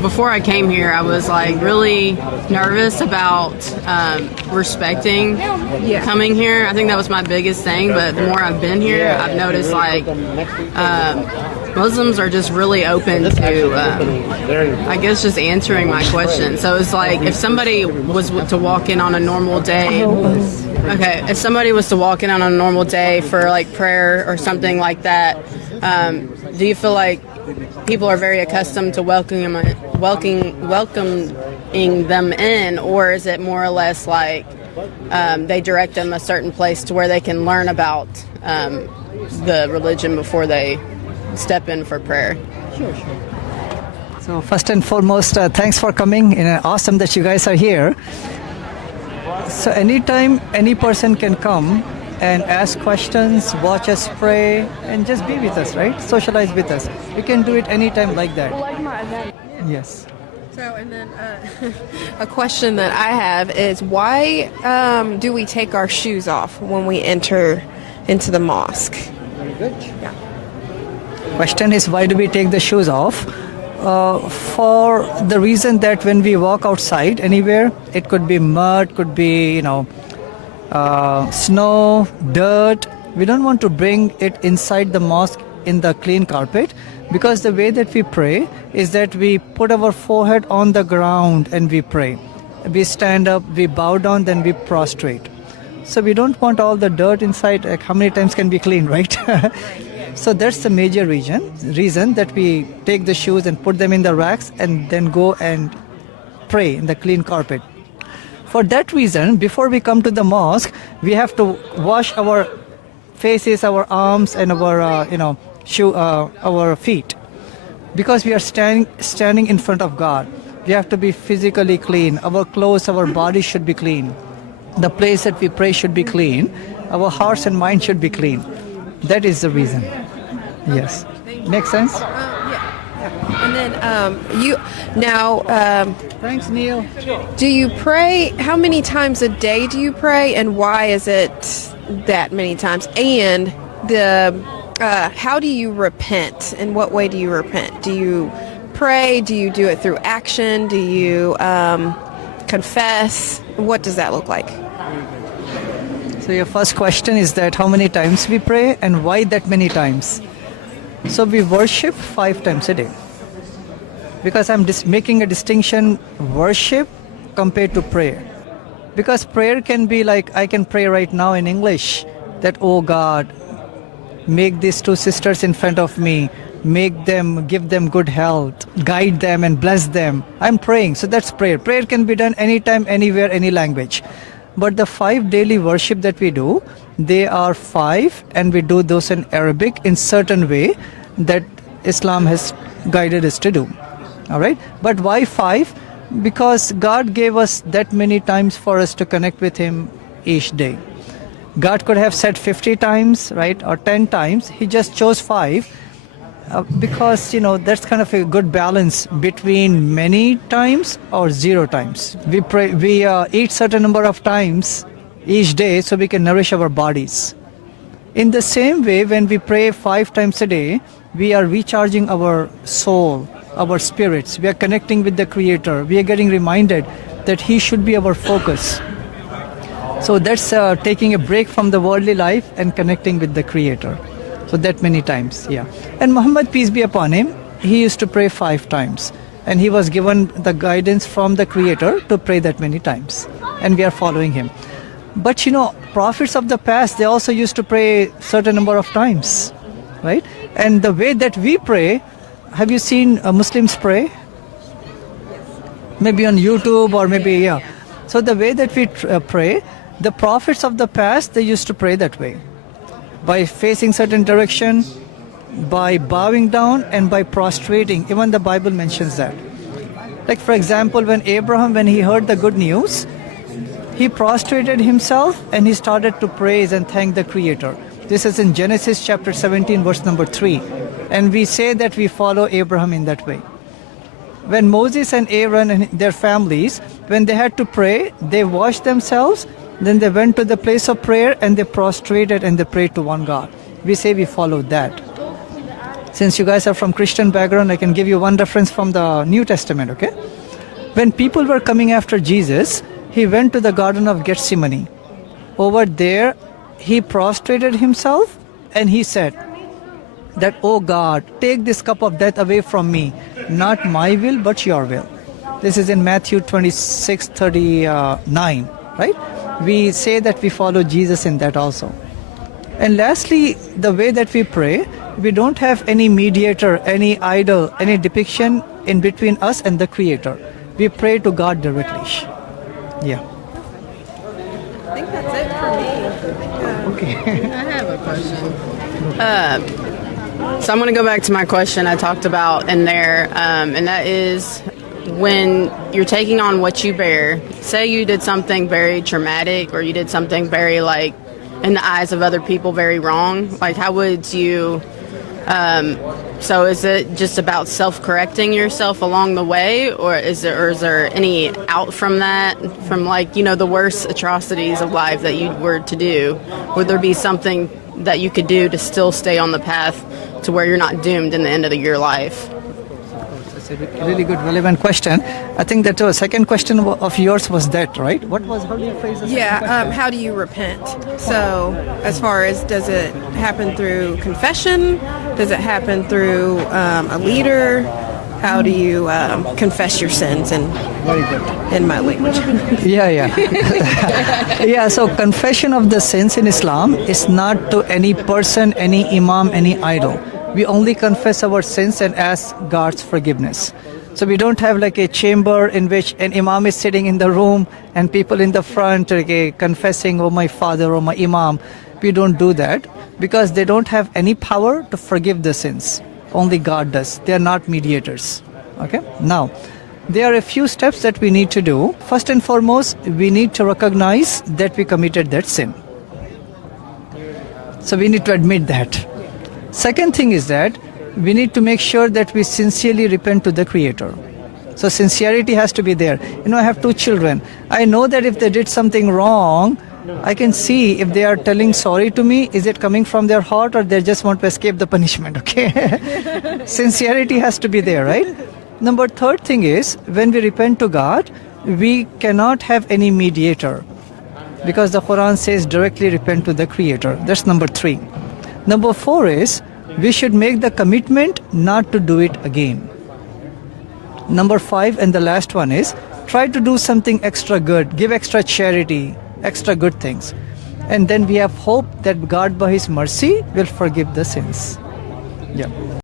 before I came here, I was like really nervous about respecting coming here. I think that was my biggest thing, but the more I've been here, I've noticed like Muslims are just really open to, I guess, just answering my questions. So it's like if somebody was to walk in on a normal day, if somebody was to walk in on a normal day for like prayer or something like that, do you feel like people are very accustomed to welcoming them in, or is it more or less like they direct them a certain place to where they can learn about the religion before they step in for prayer? Sure. So first and foremost, thanks for coming. Awesome that you guys are here. So anytime any person can come and ask questions, watch us pray, and just be with us, right? Socialize with us. You can do it anytime like that. Yes. So, and then a question that I have is, why do we take our shoes off when we enter into the mosque? Very good. Yeah. Question is, why do we take the shoes off? For the reason that when we walk outside anywhere, it could be mud, could be, snow, dirt. We don't want to bring it inside the mosque in the clean carpet, because the way that we pray is that we put our forehead on the ground and we pray. We stand up, we bow down, then we prostrate. So we don't want all the dirt inside. Like, how many times can be clean, right? So that's the major reason that we take the shoes and put them in the racks and then go and pray in the clean carpet. For that reason, before we come to the mosque, we have to wash our faces, our arms, and our our feet, because we are standing in front of God. We have to be physically clean. Our clothes, our body should be clean. The place that we pray should be clean. Our hearts and minds should be clean. That is the reason. Yes. Makes sense? Yeah. And then you now. Thanks, Neil. Do you pray? How many times a day do you pray, and why is it that many times? And how do you repent? In what way do you repent? Do you pray? Do you do it through action? Do you confess? What does that look like? So your first question is that how many times we pray and why that many times? So we worship 5 times a day. Because I'm making a distinction, worship compared to prayer. Because prayer can be like, I can pray right now in English that, oh God, make these 2 sisters in front of me, give them good health, guide them and bless them. I'm praying, so that's prayer. Prayer can be done anytime, anywhere, any language. But the 5 daily worship that we do, they are 5, and we do those in Arabic in certain way that Islam has guided us to do. All right? But why 5? Because God gave us that many times for us to connect with Him each day. God could have said 50 times, right, or 10 times. He just chose 5 because, that's kind of a good balance between many times or 0 times. We eat certain number of times each day so we can nourish our bodies. In the same way, when we pray 5 times a day, we are recharging our soul, our spirits. We are connecting with the Creator. We are getting reminded that He should be our focus. So that's taking a break from the worldly life and connecting with the Creator. So that many times, yeah. And Muhammad, peace be upon him, he used to pray 5 times. And he was given the guidance from the Creator to pray that many times. And we are following him. But prophets of the past, they also used to pray certain number of times, right? And the way that we pray, have you seen Muslims pray? Maybe on YouTube or maybe, yeah. So the way that we pray, the prophets of the past, they used to pray that way. By facing certain direction, by bowing down, and by prostrating. Even the Bible mentions that. Like for example, when Abraham, when he heard the good news, he prostrated himself and he started to praise and thank the Creator. This is in Genesis chapter 17, verse number 3. And we say that we follow Abraham in that way. When Moses and Aaron and their families, when they had to pray, they washed themselves, then they went to the place of prayer and they prostrated and they prayed to one God. We say we follow that. Since you guys are from Christian background, I can give you one reference from the New Testament, okay? When people were coming after Jesus, he went to the Garden of Gethsemane. Over there, he prostrated himself and he said that, "Oh God, take this cup of death away from me. Not my will, but your will." This is in Matthew 26:39, right? We say that we follow Jesus in that also. And lastly, the way that we pray, we don't have any mediator, any idol, any depiction in between us and the Creator. We pray to God directly. Yeah. I think that's it for me. Okay. I have a question. So I'm going to go back to my question I talked about in there, and that is when you're taking on what you bear, say you did something very traumatic or you did something very, like, in the eyes of other people, very wrong, like, how would you, so is it just about self-correcting yourself along the way, or is there any out from that, from, like, you know, the worst atrocities of life that you were to do? Would there be something that you could do to still stay on the path to where you're not doomed in the end of your life? That's a really good, relevant question. I think that the second question of yours was that, right? How do you phrase the second question? How do you repent? So, as far as, does it happen through confession? Does it happen through a leader? How do you confess your sins in my language? Yeah. Yeah, so confession of the sins in Islam is not to any person, any imam, any idol. We only confess our sins and ask God's forgiveness. So we don't have like a chamber in which an imam is sitting in the room and people in the front confessing, "Oh, my father," or "My imam." We don't do that because they don't have any power to forgive the sins. Only God does. They are not mediators. Okay? Now, there are a few steps that we need to do. First and foremost, we need to recognize that we committed that sin. So we need to admit that. Second thing is that we need to make sure that we sincerely repent to the Creator. So sincerity has to be there. You know, I have 2 children. I know that if they did something wrong, I can see if they are telling sorry to me, is it coming from their heart or they just want to escape the punishment, okay? Sincerity has to be there, right? Third thing is, when we repent to God, we cannot have any mediator because the Quran says directly repent to the Creator. That's number 3. Number 4 is, we should make the commitment not to do it again. Number 5 and the last one is, try to do something extra good, give extra charity, extra good things. And then we have hope that God by His mercy will forgive the sins. Yeah.